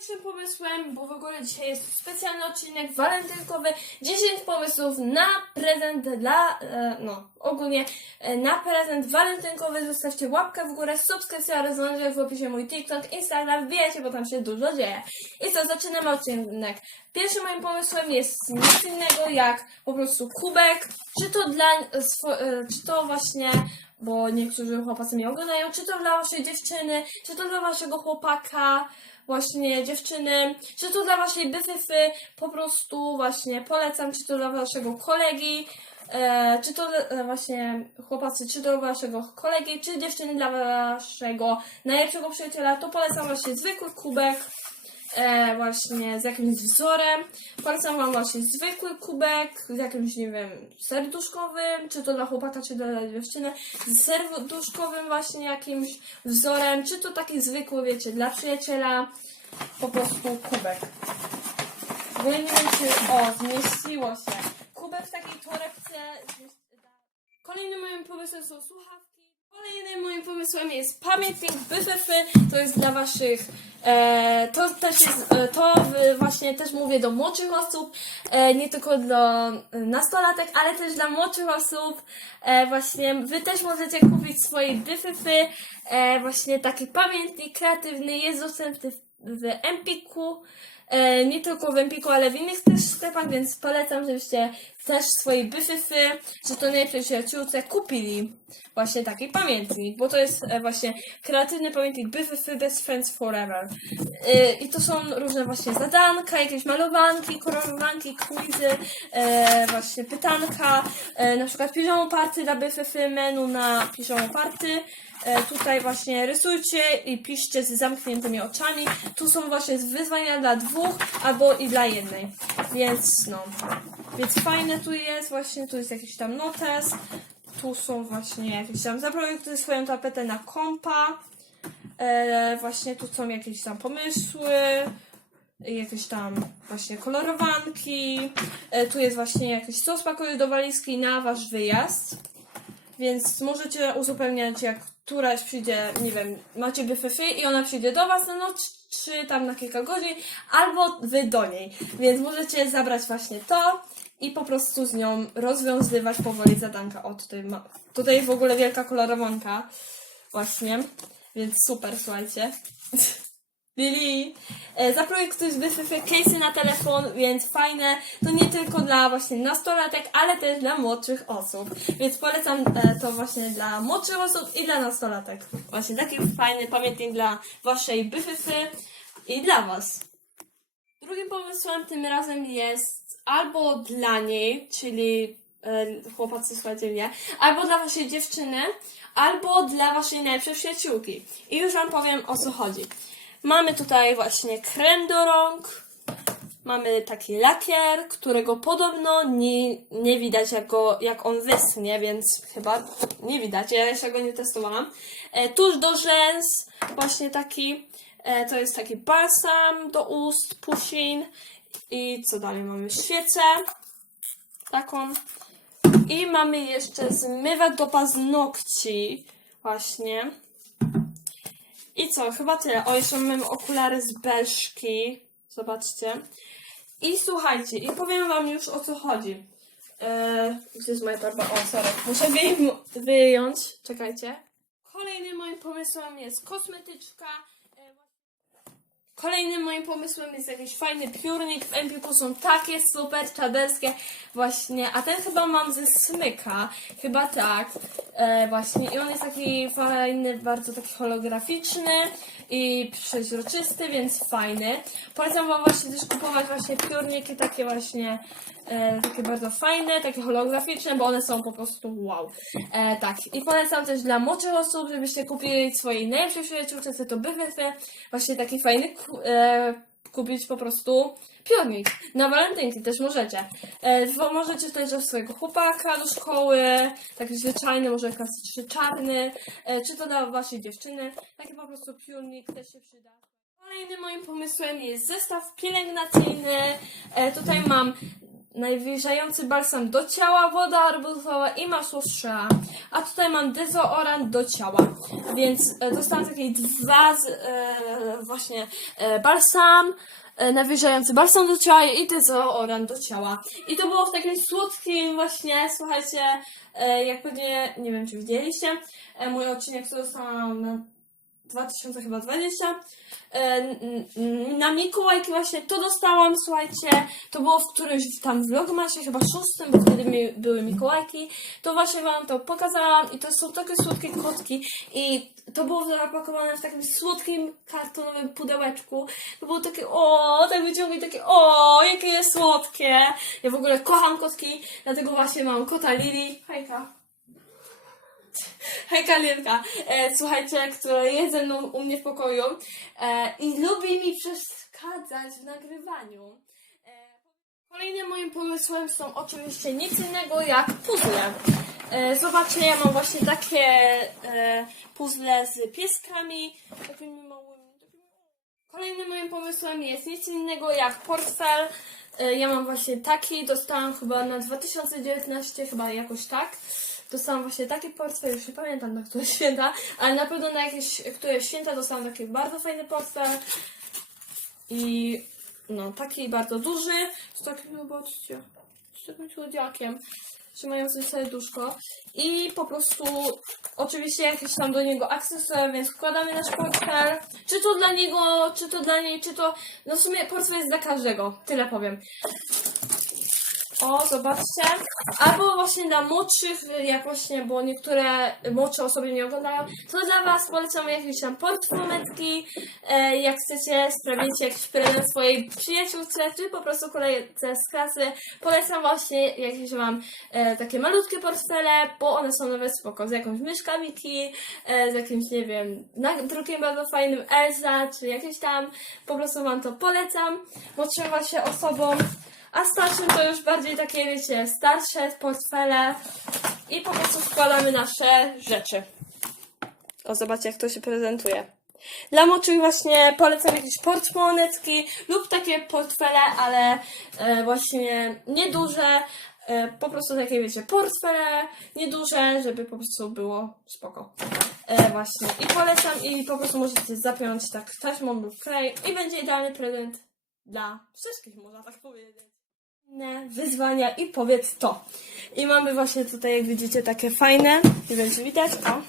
Pierwszym pomysłem, bo w ogóle dzisiaj jest specjalny odcinek walentynkowy, 10 pomysłów na prezent dla, e, no ogólnie e, na prezent walentynkowy. Zostawcie łapkę w górę, subskrypcja oraz w opisie mój TikTok, Instagram, wbijajcie, bo tam się dużo dzieje. I co, zaczynamy odcinek. Pierwszym moim pomysłem jest nic innego jak po prostu kubek, czy to dla, e, czy to właśnie bo niektórzy chłopacy mnie oglądają, czy to dla waszej dziewczyny, czy to dla waszego chłopaka, właśnie dziewczyny, czy to dla waszej byfyfy, po prostu właśnie polecam, czy to dla waszego kolegi, e, czy to dla, właśnie chłopacy, czy to dla waszego kolegi, czy dziewczyny dla waszego najlepszego przyjaciela, to polecam właśnie zwykły kubek, e, właśnie z jakimś wzorem. Polecam Wam właśnie zwykły kubek z jakimś, nie wiem, serduszkowym, czy to dla chłopaka, czy dla dziewczyny, z serduszkowym właśnie jakimś wzorem, czy to taki zwykły, wiecie, dla przyjaciela, po prostu kubek. Bo ja o, zmieściło się. Kubek w takiej torebce. Kolejnym moim pomysłem są jest pamiętnik BFF. To jest dla waszych. E, to też jest. E, to właśnie też mówię do młodszych osób. E, nie tylko e, nastolatek, ale też dla młodszych osób. E, właśnie wy też możecie kupić swoje BFF. E, właśnie taki pamiętnik kreatywny jest dostępny w, w Empiku. E, nie tylko w Empiku, ale w innych też sklepach, więc polecam, żebyście też swojej byfyfy, najlepszej przyjaciółce kupili właśnie taki pamiętnik, bo to jest e, właśnie kreatywny pamiętnik byfyfy Best Friends Forever. E, I to są różne właśnie zadanka, jakieś malowanki, kolorowanki, quizy, właśnie pytanka, na przykład piżamo party dla byfyfy, menu na piżamo party, tutaj właśnie rysujcie i piszcie z zamkniętymi oczami. Tu są właśnie wyzwania dla dwóch albo i dla jednej. Więc no. Więc fajne tu jest, właśnie tu jest jakiś tam notes. Tu są właśnie jakieś tam zaprojektuj swoją tapetę na kompa. E, właśnie tu są jakieś tam pomysły. Jakieś tam właśnie kolorowanki. E, tu jest właśnie jakiś sos pakuję do walizki na wasz wyjazd. Więc możecie uzupełniać, jak któraś przyjdzie, nie wiem, macie byfefy i ona przyjdzie do Was na noc, czy tam na kilka godzin, albo Wy do niej. Więc możecie zabrać właśnie to i po prostu z nią rozwiązywać powoli zadanka. O, tutaj, ma, tutaj w ogóle wielka kolorowanka. Właśnie. Więc super, słuchajcie. Lili, e, zaprojektuj z BFF case'y na telefon, więc fajne. To nie tylko dla właśnie nastolatek, ale też dla młodszych osób. Więc polecam e, to właśnie dla młodszych osób i dla nastolatek. Właśnie taki fajny pamiętnik dla waszej BFF i dla was. Drugim pomysłem tym razem jest albo dla niej, czyli e, chłopacy słuchajcie mnie, albo dla waszej dziewczyny, albo dla waszej najlepszej przyjaciółki. I już wam powiem o co chodzi. Mamy tutaj właśnie krem do rąk, mamy taki lakier, którego podobno nie, nie widać jak, go, jak on wyschnie, więc chyba nie widać, ja jeszcze go nie testowałam. E, tuż do rzęs, właśnie taki, e, to jest taki balsam do ust, pusin i co dalej mamy? Świecę, taką. I mamy jeszcze zmywak do paznokci, właśnie. I co, chyba tyle. O, jeszcze mamy okulary z Belszki. Zobaczcie. I słuchajcie, i powiem wam już o co chodzi. Eee, gdzie jest moja torba? O, sorry. Muszę wyjąć. Czekajcie. Kolejnym moim pomysłem jest kosmetyczka. Kolejnym moim pomysłem jest jakiś fajny piórnik. W Empiku są takie super czaderskie właśnie, a ten chyba mam ze smyka, chyba tak, e, właśnie i on jest taki fajny, bardzo taki holograficzny i przeźroczysty, więc fajny. Polecam wam właśnie też kupować właśnie piórniki takie właśnie, e, takie bardzo fajne, takie holograficzne, bo one są po prostu wow. E, tak, i polecam też dla młodszych osób, żebyście kupili swojej najlepszej przyjaciółce, co to byfy, właśnie taki fajny e, kupić po prostu piórnik. Na walentynki też możecie. E, możecie też do swojego chłopaka do szkoły, taki zwyczajny, może klasyczny czarny, e, czy to dla waszej dziewczyny. Taki po prostu piórnik też się przyda. Kolejnym moim pomysłem jest zestaw pielęgnacyjny. E, tutaj mam nawilżający balsam do ciała, woda arbuzowa i masło strzela. A tutaj mam dezodorant do ciała. Więc e, dostałam takie dwa z, e, właśnie e, balsam, e, nawilżający balsam do ciała i dezodorant do ciała. I to było w takim słodkim właśnie, słuchajcie, e, jak pewnie, nie wiem czy widzieliście, e, mój odcinek, który dostałam na 2020. E, Na Mikołajki właśnie to dostałam, słuchajcie, to było w którymś tam vlogmasie, chyba szóstym, bo wtedy mi, były Mikołajki, to właśnie wam to pokazałam i to są takie słodkie kotki i to było zapakowane w takim słodkim kartonowym pudełeczku. To było takie, o, tak wyciągnij takie, o, jakie jest słodkie. Ja w ogóle kocham kotki, dlatego właśnie mam kota Lili. Hejka. Hejka Lilka, e, słuchajcie, która jest ze mną u mnie w pokoju e, i lubi mi przeszkadzać w nagrywaniu. E, kolejnym moim pomysłem są oczywiście nic innego jak puzzle. E, zobaczcie, ja mam właśnie takie e, puzzle z pieskami, takimi małymi. takimi- Kolejnym moim pomysłem jest nic innego jak portfel. E, Ja mam właśnie taki, dostałam chyba na 2019, chyba jakoś tak. Dostałam właśnie taki portfel, już nie pamiętam na które święta, ale na pewno na jakieś któreś święta dostałam taki bardzo fajny portfel. I no, taki bardzo duży, z takim, zobaczcie, z takim słodziakiem, trzymającym serduszko. I po prostu, oczywiście jakieś tam do niego akcesoria, więc wkładamy nasz portfel. Czy to dla niego, czy to dla niej, czy to, no w sumie portfel jest dla każdego, tyle powiem. O, zobaczcie. Albo właśnie dla młodszych, jak właśnie, bo niektóre młodsze osoby nie oglądają, to dla Was polecam jakieś tam portfometki. E, jak chcecie sprawić jakiś prezent swojej przyjaciółce, czy po prostu kolejce z klasy, polecam właśnie jakieś Wam e, takie malutkie portfele, bo one są nawet spoko, z jakąś myszką Miki, e, z jakimś, nie wiem, na, drugim bardzo fajnym Elza, czy jakieś tam, po prostu Wam to polecam, młodszym właśnie osobom. A starszym to już bardziej takie, wiecie, starsze portfele i po prostu wkładamy nasze rzeczy. O, zobaczcie, jak to się prezentuje. Dla młodszych właśnie polecam jakieś portmonetki lub takie portfele, ale e, właśnie nieduże. E, po prostu takie, wiecie, portfele nieduże, żeby po prostu było spoko. E, właśnie. I polecam i po prostu możecie zapiąć tak taśmą lub klej i będzie idealny prezent dla wszystkich, można tak powiedzieć wyzwania i powiedz to. I mamy właśnie tutaj, jak widzicie, takie fajne. Nie wiem, czy widać. O.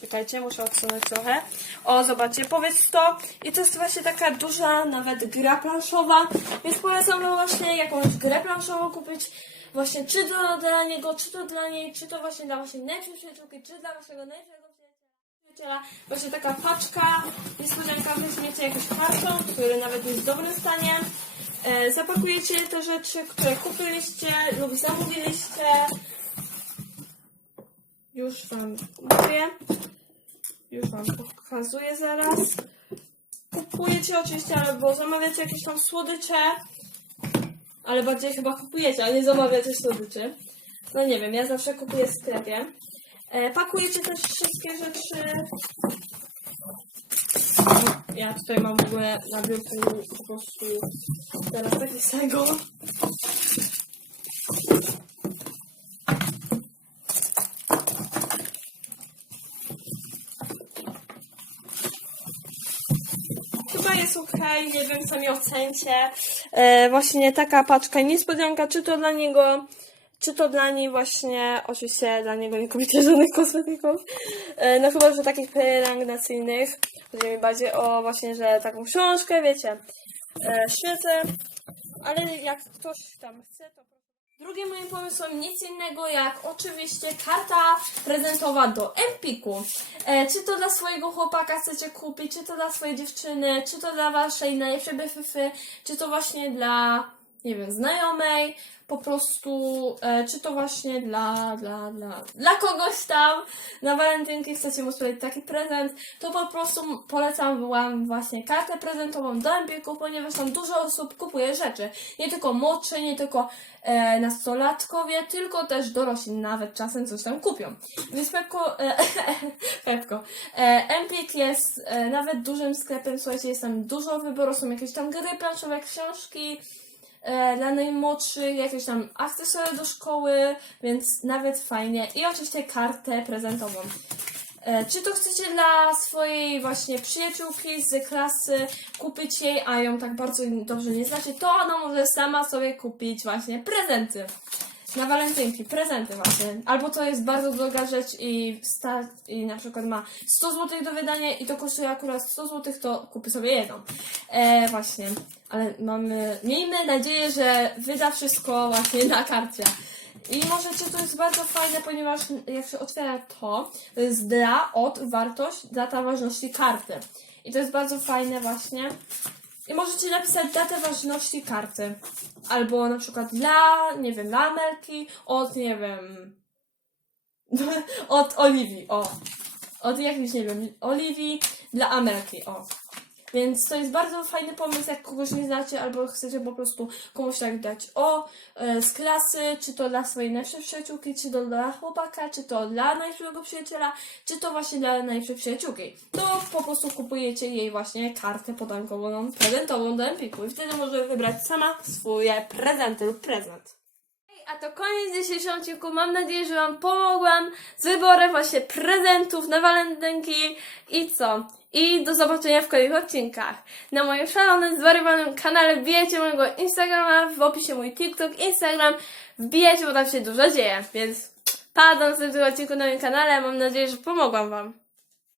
Czekajcie, muszę odsunąć trochę. O, zobaczcie, powiedz to. I to jest właśnie taka duża, nawet gra planszowa. Więc polecam właśnie jakąś grę planszową kupić. Właśnie czy to dla niego, czy to dla niej, czy to właśnie dla waszej najlepszej przyjaciółki, czy dla waszego najlepszego przyjaciela. Właśnie taka paczka, niespodzianka, weźmiecie jakiś karton, który nawet jest w dobrym stanie. E, zapakujecie te rzeczy, które kupiliście lub zamówiliście. Już Wam mówię. Już Wam pokazuję zaraz. Kupujecie oczywiście albo zamawiacie jakieś tam słodycze. Ale bardziej chyba kupujecie, a nie zamawiacie słodyczy. No nie wiem, ja zawsze kupuję w sklepie. E, pakujecie też wszystkie rzeczy. Ja tutaj mam w ogóle na biurku po prostu teraz takie. Chyba jest ok, nie wiem, sami ocencie. E, właśnie taka paczka niespodzianka, czy to dla niego, czy to dla niej właśnie, oczywiście dla niego nie kupicie żadnych kosmetyków. E, no chyba, że takich pielęgnacyjnych. Chodzi mi bardziej o właśnie, że taką książkę, wiecie, e, świecę. Ale jak ktoś tam chce, to Drugim moim pomysłem nic innego jak oczywiście karta prezentowa do Empiku. E, czy to dla swojego chłopaka chcecie kupić, czy to dla swojej dziewczyny, czy to dla waszej najlepszej BFF, czy to właśnie dla, nie wiem, znajomej, po prostu, e, czy to właśnie dla, dla, dla, dla kogoś tam na walentynki chcecie mu sprawić taki prezent, to po prostu polecam wam właśnie kartę prezentową do Empiku, ponieważ tam dużo osób kupuje rzeczy. Nie tylko młodsze, nie tylko e, nastolatkowie, tylko też dorośli nawet czasem coś tam kupią. Więc Pepko, e, Pepko, e, Empik jest e, nawet dużym sklepem, słuchajcie, jest tam dużo wyboru, są jakieś tam gry planszowe, książki, dla najmłodszych, jakieś tam akcesoria do szkoły, więc nawet fajnie. I oczywiście kartę prezentową. E, Czy to chcecie dla swojej właśnie przyjaciółki z klasy kupić jej, a ją tak bardzo dobrze nie znacie, to ona może sama sobie kupić właśnie prezenty. Na walentynki, prezenty właśnie. Albo to jest bardzo droga rzecz i, sta- i na przykład ma 100 zł do wydania i to kosztuje akurat 100 zł, to kupi sobie jedną. E, właśnie. Ale mamy, miejmy nadzieję, że wyda wszystko właśnie na karcie. I możecie, to jest bardzo fajne, ponieważ jak się otwiera to, to jest dla, od, wartość, data ważności karty. I to jest bardzo fajne właśnie. I możecie napisać datę ważności karty. Albo na przykład dla, nie wiem, dla Amelki, od, nie wiem, od Oliwii, o. Od jakiejś, nie wiem, Oliwii dla Amelki, o. Więc to jest bardzo fajny pomysł, jak kogoś nie znacie, albo chcecie po prostu komuś tak dać o e, z klasy, czy to dla swojej najlepszej przyjaciółki, czy to dla chłopaka, czy to dla najlepszego przyjaciela, czy to właśnie dla najlepszej przyjaciółki. To po prostu kupujecie jej właśnie kartę podankową, prezentową do Empiku i wtedy może wybrać sama swoje prezenty lub prezent. A to koniec dzisiejszego odcinku. Mam nadzieję, że Wam pomogłam z wyborem właśnie prezentów na walentynki i co? I do zobaczenia w kolejnych odcinkach. Na moim szalonym, zwariowanym kanale wbijajcie mojego Instagrama, w opisie mój TikTok, Instagram. Wbijajcie, bo tam się dużo dzieje, więc pa do następnego odcinku na moim kanale. Mam nadzieję, że pomogłam Wam.